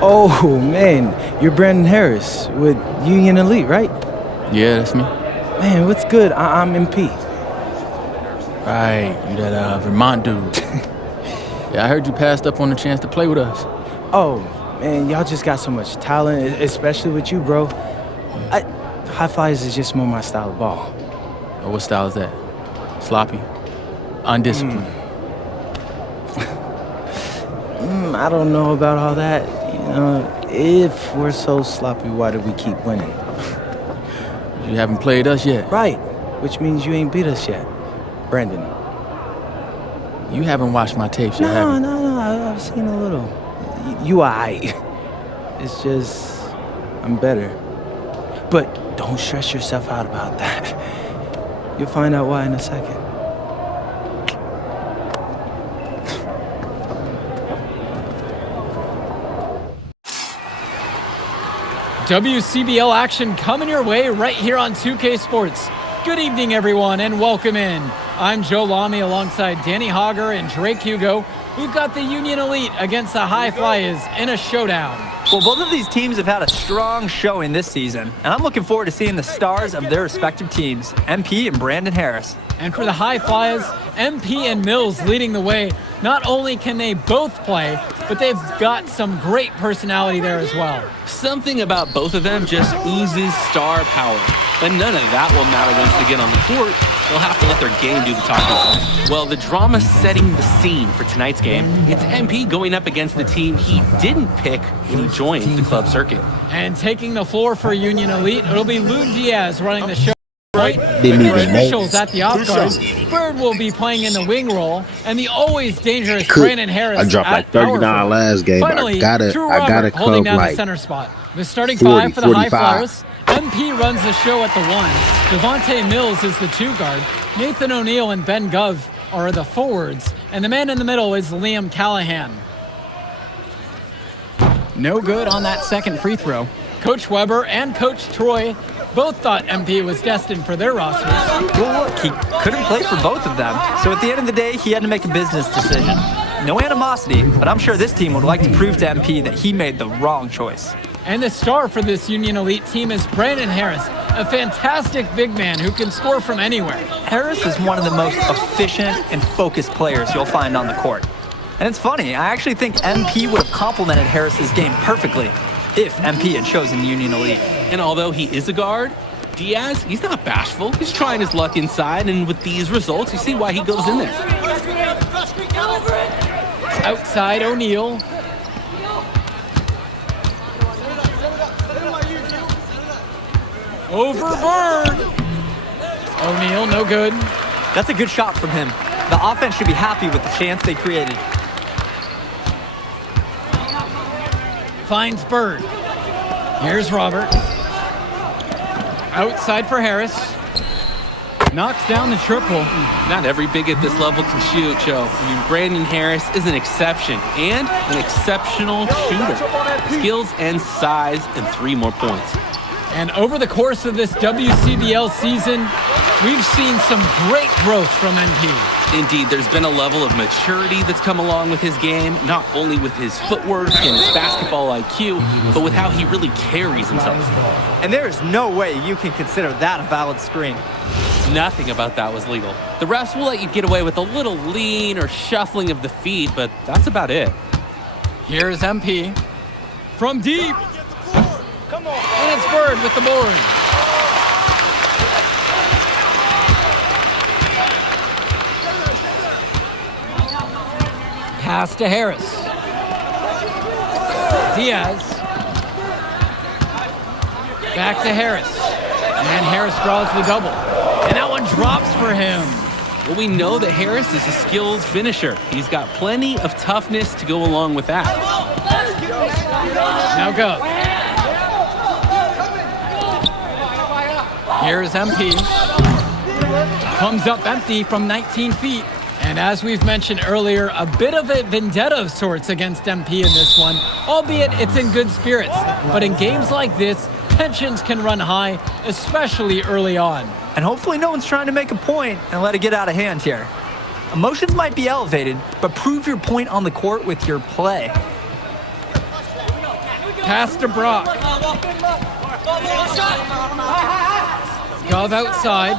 Oh, man, you're Brandon Harris with Union Elite, right? Yeah, that's me. Man, what's good? I'm MP. Right, you that Vermont dude. Yeah, I heard you passed up on the chance to play with us. Oh, man, y'all just got so much talent, especially with you, bro. High Flyers is just more my style of ball. Oh, what style is that? Sloppy? Undisciplined? I don't know about all that. If we're so sloppy, why do we keep winning? You haven't played us yet. Right, which means you ain't beat us yet. Brandon. You haven't watched my tapes yet, have you? No, I've seen a little. You aight. It's just, I'm better. But don't stress yourself out about that. You'll find out why in a second. WCBL action coming your way right here on 2K Sports. Good evening, everyone, and welcome in. I'm Joe Lamy alongside Danny Hogger and Drake Hugo. We've got the Union Elite against the High Flyers in a showdown. Well, both of these teams have had a strong showing this season, and I'm looking forward to seeing the stars of their respective teams, MP and Brandon Harris. And for the High Flyers, MP and Mills leading the way. Not only can they both play, but they've got some great personality there as well. Something about both of them just oozes star power. But none of that will matter once they get on the court. They'll have to let their game do the talking. Well, the drama setting the scene for tonight's game. It's MP going up against the team he didn't pick when he joined the club circuit. And taking the floor for Union Elite, it'll be Lou Diaz running the show. Right, Didn't with even Mitchell's at the off guard. Bird will be playing in the wing role, and the always dangerous Brandon Harris. I dropped like 39 last game. Finally, I gotta holding come down like the center spot. The starting 40, five for the High 45. Flyers. MP runs the show at the one. Devontae Mills is the two guard. Nathan O'Neill and Ben Gov are the forwards, and the man in the middle is Liam Callahan. No good on that second free throw. Coach Weber and Coach Troy both thought MP was destined for their rosters. Well, look, he couldn't play for both of them, so at the end of the day, he had to make a business decision. No animosity, but I'm sure this team would like to prove to MP that he made the wrong choice. And the star for this Union Elite team is Brandon Harris, a fantastic big man who can score from anywhere. Harris is one of the most efficient and focused players you'll find on the court. And it's funny, I actually think MP would have complemented Harris's game perfectly if MP had chosen Union Elite. And although he is a guard, Diaz, he's not bashful. He's trying his luck inside, and with these results, you see why he goes in there. Outside O'Neill. Over Bird. O'Neill, no good. That's a good shot from him. The offense should be happy with the chance they created. Finds Bird. Here's Robert. Outside for Harris. Knocks down the triple. Not every big at this level can shoot, Joe. I mean, Brandon Harris is an exception and an exceptional shooter. Skills and size and 3 more points. And over the course of this WCBL season, we've seen some great growth from MP. Indeed, there's been a level of maturity that's come along with his game, not only with his footwork and his basketball IQ, but with how he really carries himself. And there is no way you can consider that a valid screen. Nothing about that was legal. The refs will let you get away with a little lean or shuffling of the feet, but that's about it. Here's MP. From deep. And it's Bird with the board. Pass to Harris. Diaz. Back to Harris. And Harris draws the double. And that one drops for him. Well, we know that Harris is a skilled finisher. He's got plenty of toughness to go along with that. Now go. Here's MP. Comes up empty from 19 feet. And as we've mentioned earlier, a bit of a vendetta of sorts against MP in this one, albeit it's in good spirits. But in games like this, tensions can run high, especially early on. And hopefully no one's trying to make a point and let it get out of hand here. Emotions might be elevated, but prove your point on the court with your play. Pass to Brock. Gov outside.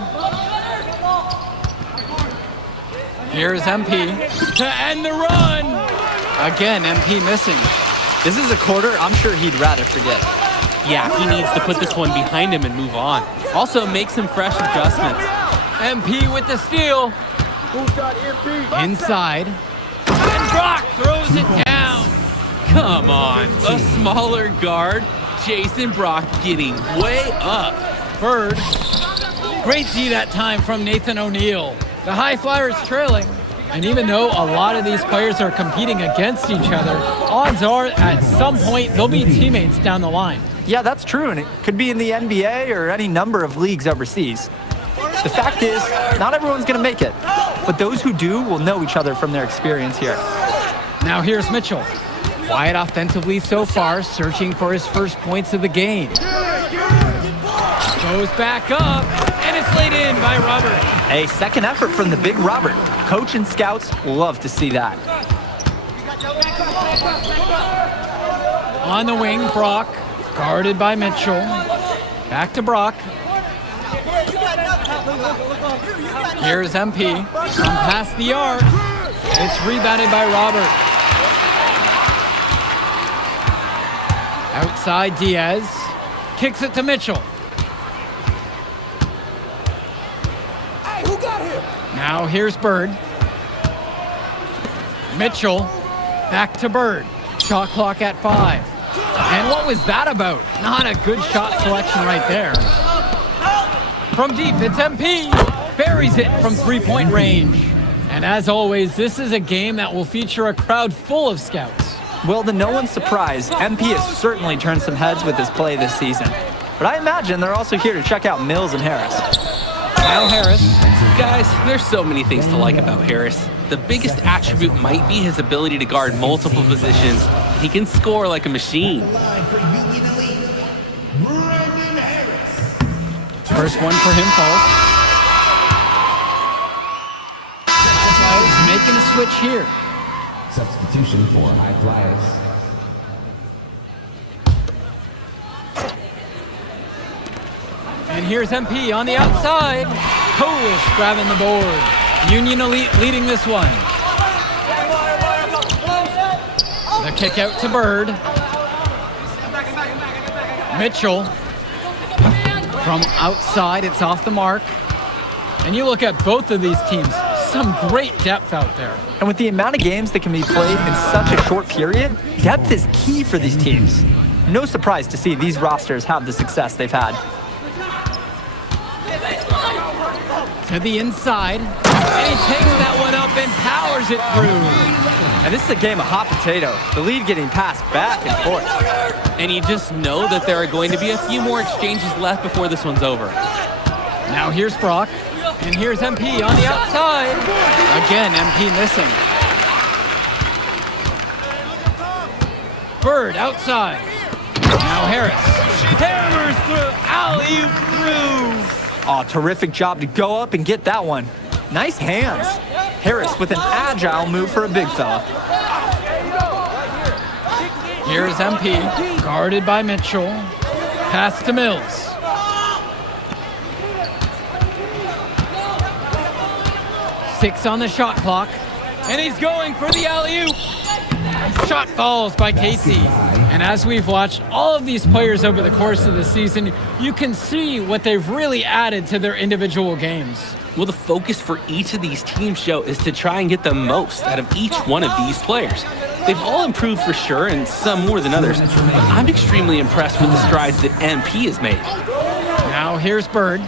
Here's MP to end the run. Again, MP missing. This is a quarter I'm sure he'd rather forget. Yeah, he needs to put this one behind him and move on. Also, make some fresh adjustments. MP with the steal. Inside. And Brock throws it down. Come on, a smaller guard. Jason Brock getting way up. Bird. Great D that time from Nathan O'Neal. The High Flyers trailing. And even though a lot of these players are competing against each other, odds are at some point they'll be teammates down the line. Yeah, that's true, and it could be in the NBA or any number of leagues overseas. The fact is, not everyone's going to make it, but those who do will know each other from their experience here. Now here's Mitchell. Quiet offensively so far, searching for his first points of the game. Goes back up, and it's laid in by Robert. A second effort from the big Robert. Coach and scouts love to see that. On the wing, Brock, guarded by Mitchell. Back to Brock. Here's MP, from past the arc. It's rebounded by Robert. Outside Diaz, kicks it to Mitchell. Now here's Bird. Mitchell, back to Bird. Shot clock at 5. And what was that about? Not a good shot selection right there. From deep, it's MP. Buries it from three-point range. And as always, this is a game that will feature a crowd full of scouts. Well, to no one's surprise, MP has certainly turned some heads with his play this season. But I imagine they're also here to check out Mills and Harris. Now Harris. Guys, there's so many things to like about Harris. The biggest attribute might be his ability to guard multiple positions. He can score like a machine. First one for him falls. Flyers making a switch here. Substitution for High Flyers. And here's MP on the outside. Polish grabbing the board. Union Elite leading this one. The kick out to Bird. Mitchell. From outside, it's off the mark. And you look at both of these teams, some great depth out there. And with the amount of games that can be played in such a short period, depth is key for these teams. No surprise to see these rosters have the success they've had. To the inside, and he takes that one up and powers it through. And this is a game of hot potato. The lead getting passed back and forth. And you just know that there are going to be a few more exchanges left before this one's over. Now here's Brock, and here's MP on the outside. Again, MP missing. Bird outside. Now Harris. Hammers through, alley-oop through. Oh, terrific job to go up and get that one. Nice hands. Harris with an agile move for a big fella. Here's MP, guarded by Mitchell. Pass to Mills. Six on the shot clock, and he's going for the alley-oop. Shot falls by Casey. And as we've watched all of these players over the course of the season, you can see what they've really added to their individual games. Well, the focus for each of these team show is to try and get the most out of each one of these players. They've all improved for sure, and some more than others. But I'm extremely impressed with the strides that MP has made. Now here's Bird.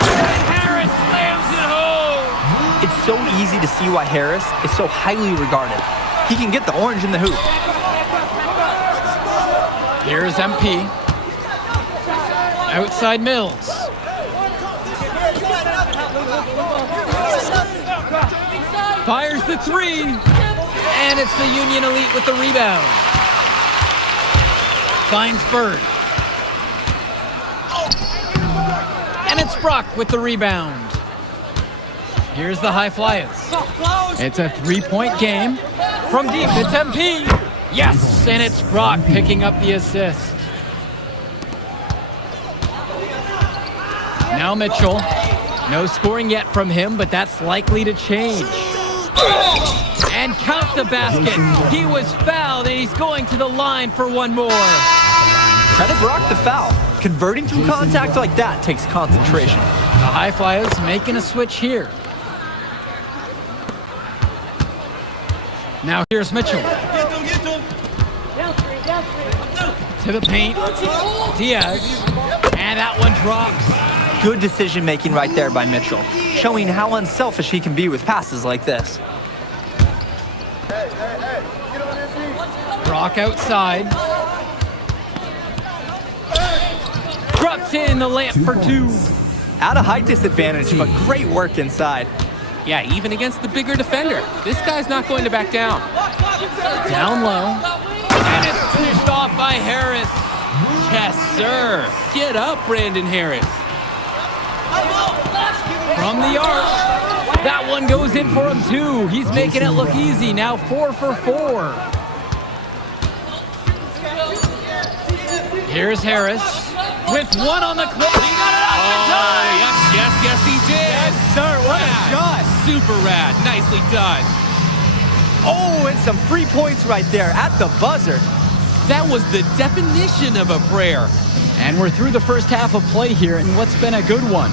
Harris slams it home. It's so easy to see why Harris is so highly regarded. He can get the orange in the hoop. Here's MP. Outside Mills. Fires the three. And it's the Union Elite with the rebound. Finds Bird. And it's Brock with the rebound. Here's the High Flyers. It's a three-point game. From deep, it's MP. Yes, and it's Brock picking up the assist. Now Mitchell. No scoring yet from him, but that's likely to change. And count the basket. He was fouled, and he's going to the line for one more. Credit Brock the foul. Converting from contact like that takes concentration. The High Flyers making a switch here. Now here's Mitchell. To the paint. Diaz. And that one drops. Good decision making right there by Mitchell, showing how unselfish he can be with passes like this. Brock outside. Drops in the layup for two. At a height disadvantage, but great work inside. Yeah, even against the bigger defender, this guy's not going to back down. Down low. And it's finished off by Harris. Yes, sir. Get up, Brandon Harris. From the arc. That one goes in for him too. He's making it look easy. Now 4 for 4. Here's Harris with one on the clock. He got it off in time. Yes, he did. Yes, sir. What a shot. Super rad. Nicely done. Oh, and some free points right there at the buzzer. That was the definition of a prayer. And we're through the first half of play here in what's been a good one.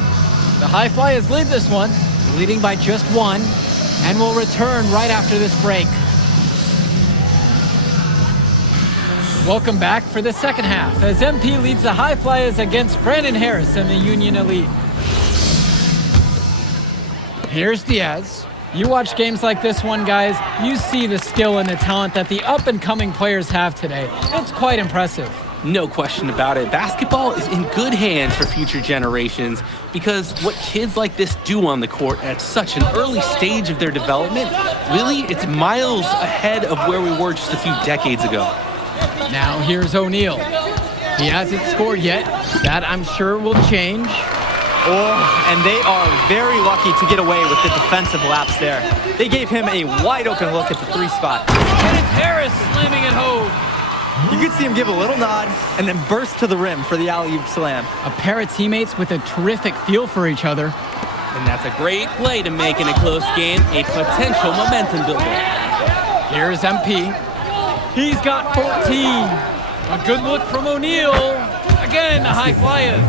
The High Flyers lead this one, leading by just one, and will return right after this break. Welcome back for the second half as MP leads the High Flyers against Brandon Harris and the Union Elite. Here's Diaz. You watch games like this one, guys, you see the skill and the talent that the up-and-coming players have today. It's quite impressive. No question about it. Basketball is in good hands for future generations because what kids like this do on the court at such an early stage of their development, really, it's miles ahead of where we were just a few decades ago. Now here's O'Neal. He hasn't scored yet. That, I'm sure, will change. Oh, and they are very lucky to get away with the defensive lapse there. They gave him a wide open look at the three spot. And it's Harris slamming it home. You could see him give a little nod and then burst to the rim for the alley-oop slam. A pair of teammates with a terrific feel for each other. And that's a great play to make in a close game, a potential momentum builder. Here's MP. He's got 14. A good look from O'Neal. Again, the High Flyers.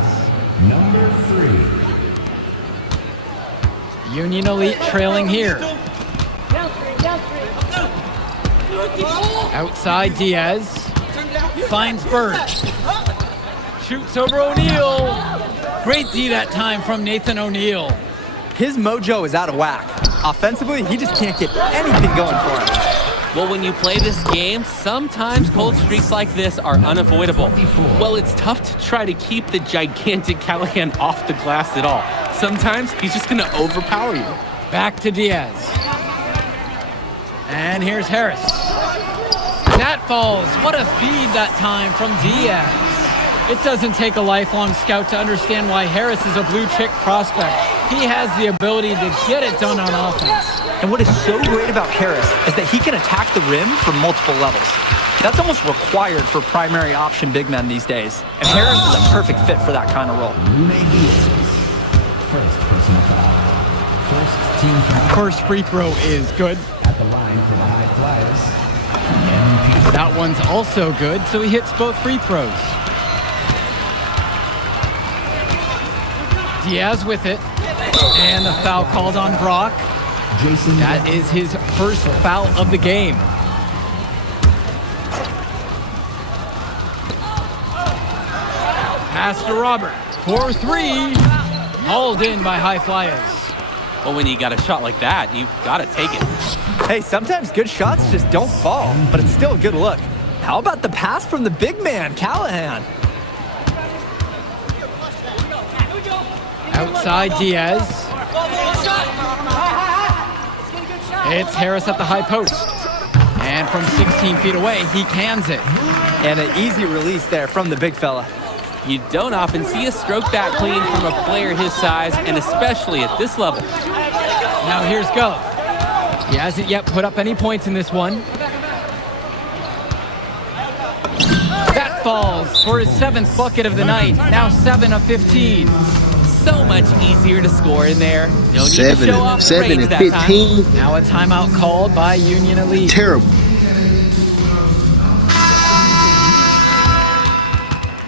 Number 3. Union Elite trailing here. Outside Diaz. Finds Bird. Shoots over O'Neal. Great D that time from Nathan O'Neal. His mojo is out of whack. Offensively, he just can't get anything going for him. Well, when you play this game, sometimes cold streaks like this are unavoidable. Well, it's tough to try to keep the gigantic Callahan off the glass at all. Sometimes he's just going to overpower you. Back to Diaz. And here's Harris. That falls. What a feed that time from Diaz. It doesn't take a lifelong scout to understand why Harris is a blue-chip prospect. He has the ability to get it done on offense. And what is so great about Harris is that he can attack the rim from multiple levels. That's almost required for primary option big men these days. And Harris is a perfect fit for that kind of role. First personal foul. First team foul. First free throw is good. At the line for the High Flyers. That one's also good, so he hits both free throws. Diaz with it. And the foul called on Brock. That is his first foul of the game. Pass to Robert. 4-3. Hauled in by High Flyers. Well, when you got a shot like that, you've got to take it. Hey, sometimes good shots just don't fall, but it's still a good look. How about the pass from the big man, Callahan? Outside Diaz. It's Harris at the high post. And from 16 feet away, he cans it. And an easy release there from the big fella. You don't often see a stroke that clean from a player his size, and especially at this level. Now here's Gove. He hasn't yet put up any points in this one. falls for his 7th bucket of the night. Now 7 of 15. So much easier to score in there. No need to Seven show and- off the 7 grades and that 15. time. Now a timeout called by Union Elite. Terrible.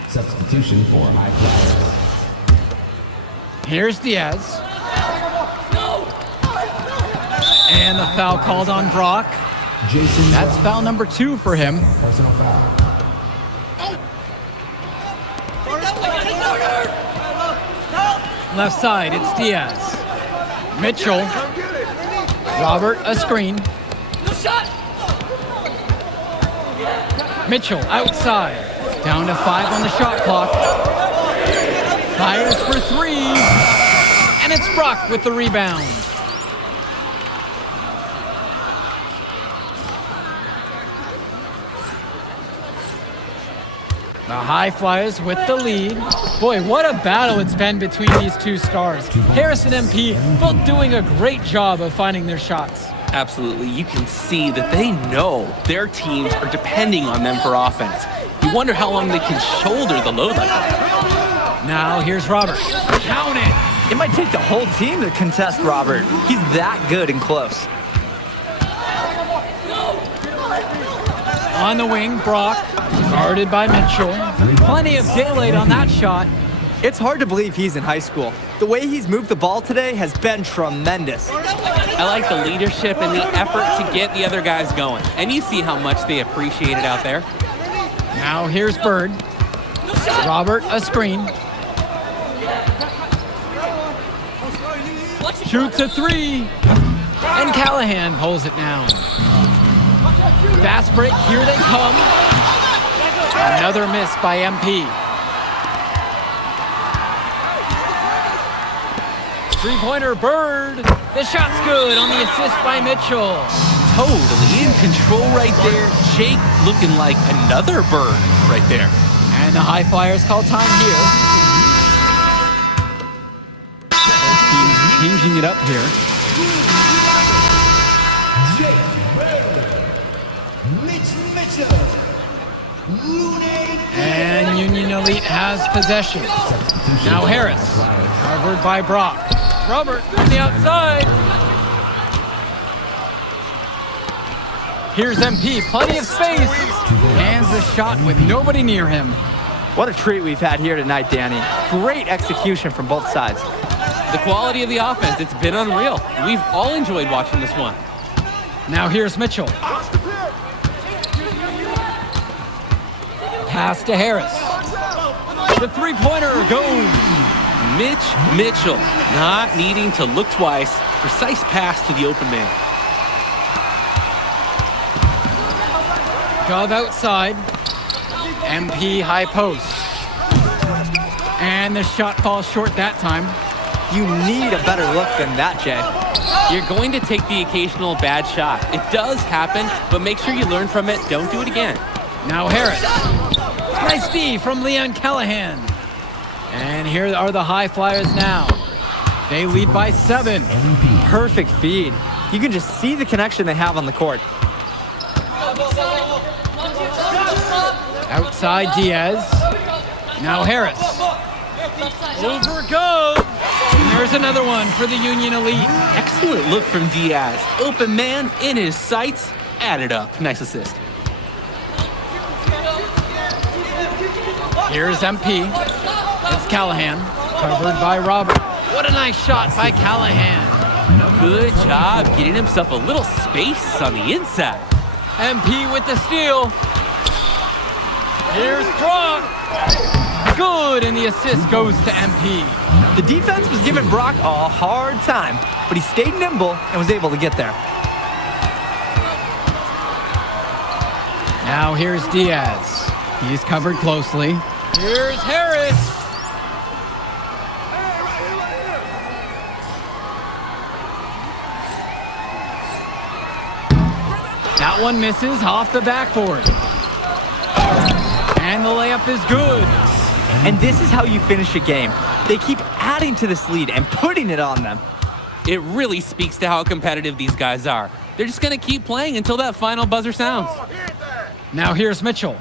Substitution for High Flyers. Here's Diaz. And the foul called on Brock. Jason That's Brock. foul number 2 for him. Personal foul. Left side, it's Diaz. Mitchell. Robert, a screen. Mitchell outside. Down to 5 on the shot clock. Fires for 3. And it's Brock with the rebound. The High Flyers with the lead. Boy, what a battle it's been between these two stars. Harris and MP both doing a great job of finding their shots. Absolutely. You can see that they know their teams are depending on them for offense. You wonder how long they can shoulder the load like that. Now here's Robert. Count it. It might take the whole team to contest Robert. He's that good and close. On the wing, Brock. Guarded by Mitchell. Plenty of daylight on that shot. It's hard to believe he's in high school. The way he's moved the ball today has been tremendous. I like the leadership and the effort to get the other guys going. And you see how much they appreciate it out there. Now here's Bird. Robert, a screen. Shoots a 3. And Callahan pulls it down. Fast break, here they come. Another miss by MP. Three-pointer, Bird. The shot's good on the assist by Mitchell. Totally in control right there. Jake looking like another bird right there. And the High Flyers call time here. Both teams changing it up here. And Union Elite has possession. Now Harris, covered by Brock. Robert on the outside. Here's MP, plenty of space. Hands the shot with nobody near him. What a treat we've had here tonight, Danny. Great execution from both sides. The quality of the offense, it's been unreal. We've all enjoyed watching this one. Now here's Mitchell. Pass to Harris. The three-pointer goes. Mitch Mitchell not needing to look twice. Precise pass to the open man. Gov outside. MP high post. And the shot falls short that time. You need a better look than that, Jay. You're going to take the occasional bad shot. It does happen, but make sure you learn from it. Don't do it again. Now Harris. Nice D from Leon Callahan. And here are the High Flyers now. They lead by 7. Perfect feed. You can just see the connection they have on the court. Outside Diaz. Now Harris. Over goes. And there's another one for the Union Elite. Excellent look from Diaz. Open man in his sights. Added up. Nice assist. Here's MP. It's Callahan, covered by Robert. What a nice shot by Callahan. Good job getting himself a little space on the inside. MP with the steal. Here's Brock. Good, and the assist goes to MP. The defense was giving Brock a hard time, but he stayed nimble and was able to get there. Now here's Diaz. He's covered closely. Here's Harris. That one misses off the backboard. And the layup is good. And this is how you finish a game. They keep adding to this lead and putting it on them. It really speaks to how competitive these guys are. They're just going to keep playing until that final buzzer sounds. Now here's Mitchell.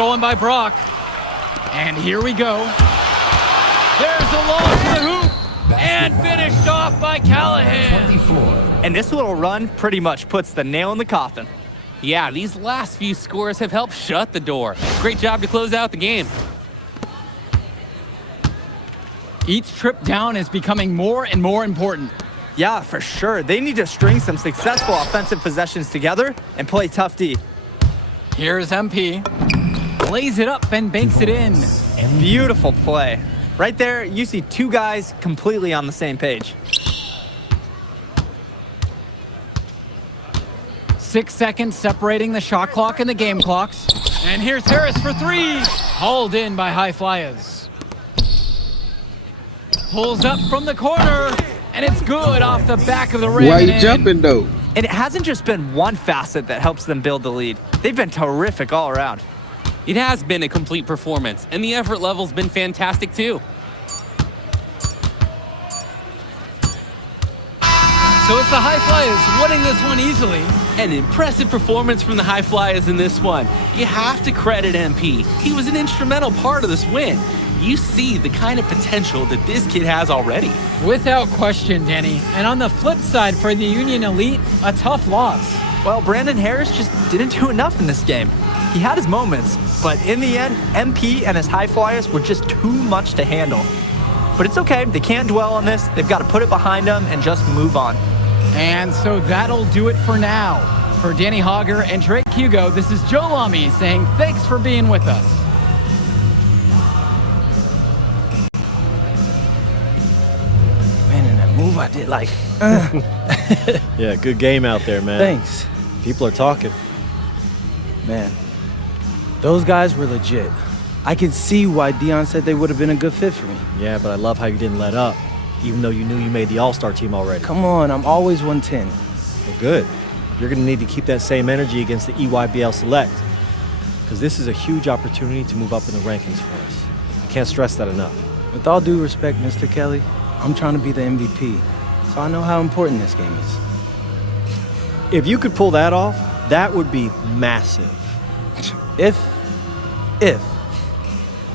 stolen by Brock. And here we go. There's a long to the hoop. And finished off by Callahan. 24. And this little run pretty much puts the nail in the coffin. Yeah, these last few scores have helped shut the door. Great job to close out the game. Each trip down is becoming more and more important. Yeah, for sure. They need to string some successful offensive possessions together and play tough D. Here's MP. Lays it up and banks it in. Beautiful play. Right there, you see two guys completely on the same page. 6 seconds separating the shot clock and the game clocks. And here's Harris for three. Hauled in by High Flyers. Pulls up from the corner. And it's good off the back of the rim. Why and you in. jumping though? And it hasn't just been one facet that helps them build the lead. They've been terrific all around. It has been a complete performance, and the effort level's been fantastic too. So it's the High Flyers winning this one easily. An impressive performance from the High Flyers in this one. You have to credit MP. He was an instrumental part of this win. You see the kind of potential that this kid has already. Without question, Danny. And on the flip side for the Union Elite, a tough loss. Well, Brandon Harris just didn't do enough in this game. He had his moments, but in the end, MP and his High Flyers were just too much to handle. But it's okay. They can't dwell on this. They've got to put it behind them and just move on. And so that'll do it for now. For Danny Hogger and Drake Hugo, this is Joe Lamy saying thanks for being with us. Man, in that move I did like, Yeah, good game out there, man. thanks. People are talking. Man, those guys were legit. I can see why Dion said they would have been a good fit for me. Yeah, but I love how you didn't let up, even though you knew you made the All-Star team already. Come on, I'm always 110. Well, good. You're going to need to keep that same energy against the EYBL Select, because this is a huge opportunity to move up in the rankings for us. I can't stress that enough. With all due respect, Mr. Kelly, I'm trying to be the MVP, so I know how important this game is. If you could pull that off, that would be massive. If.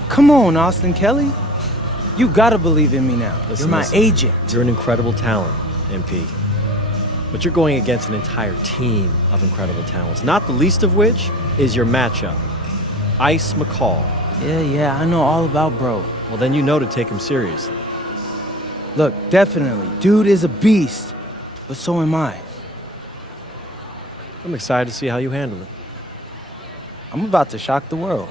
Come on, Austin Kelly. You gotta believe in me now. Listen, You're my agent. You're an incredible talent, MP. But you're going against an entire team of incredible talents, not the least of which is your matchup, Ice McCall. Yeah, I know all about bro. Well, then you know to take him seriously. Look, definitely, dude is a beast, but so am I. I'm excited to see how you handle it. I'm about to shock the world.